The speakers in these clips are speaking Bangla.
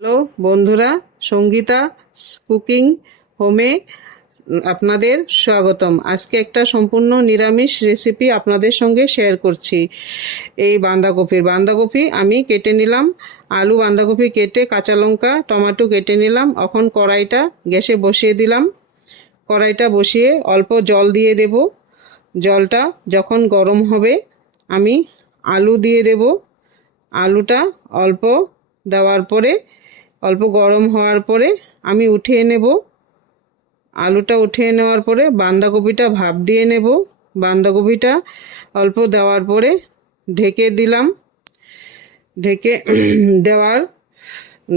হ্যালো বন্ধুরা, সঙ্গীতা কুকিং হোমে আপনাদের স্বাগতম। আজকে একটা সম্পূর্ণ নিরামিষ রেসিপি আপনাদের সঙ্গে শেয়ার করছি। এই বাঁধাকপি আমি কেটে নিলাম, আলু বাঁধাকপি কেটে, কাঁচা লঙ্কা টমেটো কেটে নিলাম। এখন কড়াইটা গ্যাসে বসিয়ে দিলাম। কড়াইটা বসিয়ে অল্প জল দিয়ে দেব। জলটা যখন গরম হবে আমি আলু দিয়ে দেব। আলুটা অল্প দেওয়ার পরে, অল্প গরম হওয়ার পরে আমি উঠিয়ে নেব। আলুটা উঠিয়ে নেওয়ার পরে বাঁধাকপিটা ভাপ দিয়ে নেব। বাঁধাকপিটা অল্প দেওয়ার পরে ঢেকে দিলাম।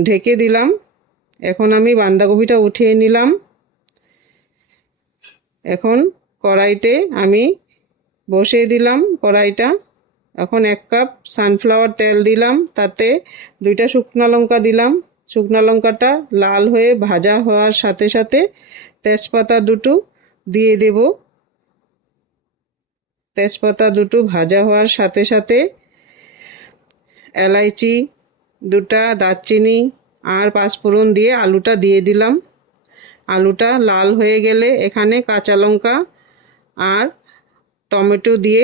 ঢেকে দিলাম। এখন আমি বাঁধাকপিটা উঠিয়ে নিলাম। এখন কড়াইতে আমি বসিয়ে দিলাম কড়াইটা। এখন 1 কাপ সানফ্লাওয়ার তেল দিলাম, তাতে 2টা শুকনো লঙ্কা দিলাম। শুকনো লঙ্কাটা লাল হয়ে ভাজা হওয়ার সাথে সাথে তেজপাতা 2টো দিয়ে দেব। তেজপাতা 2টো ভাজা হওয়ার সাথে সাথে এলাইচি 2টা, দারচিনি আর 5 ফোড়ন দিয়ে আলুটা দিয়ে দিলাম। আলুটা লাল হয়ে গেলে এখানে কাঁচা লঙ্কা আর টমেটো দিয়ে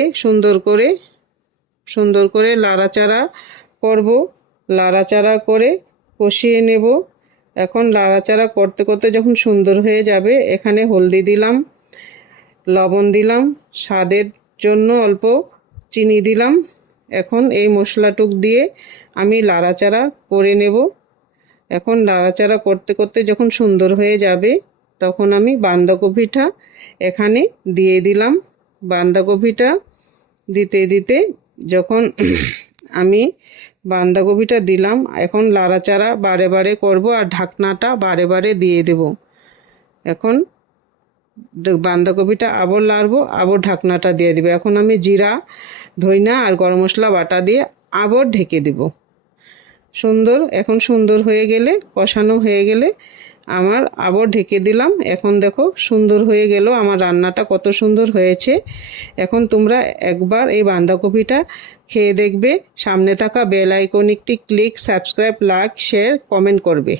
সুন্দর করে লাড়াচাড়া করব। লাড়াচাড়া করে কষিয়ে নেব। এখন লাড়াচাড়া করতে করতে যখন সুন্দর হয়ে যাবে, এখানে হলদি দিলাম, লবণ দিলাম, স্বাদের জন্য অল্প চিনি দিলাম। এখন এই মশলাটুক দিয়ে আমি লাড়াচাড়া করে নেব। এখন নাড়াচাড়া করতে করতে যখন সুন্দর হয়ে যাবে, তখন আমি বাঁধাকপিটা এখানে দিয়ে দিলাম। বাঁধাকপিটা দিতে দিতে যখন আমি বাঁধাকপিটা দিলাম, এখন নাড়াচাড়া বারে বারে করব আর ঢাকনাটা বারে বারে দিয়ে দেব। এখন বাঁধাকপিটা আবার নাড়ব, আবার ঢাকনাটা দিয়ে দেব। এখন আমি জিরা, ধইনা আর গরম মশলা বাটা দিয়ে আবার ঢেকে দেব। এখন সুন্দর হয়ে গেলে, কষানো হয়ে গেলে আমার আবার ঢেকে দিলাম। এখন দেখো সুন্দর হয়ে গেল, আমার রান্নাটা কত সুন্দর হয়েছে। এখন তোমরা একবার এই বাঁধাকপিটা খেয়ে দেখবে। সামনে থাকা বেল আইকনটি click, subscribe, like, share, comment করবে।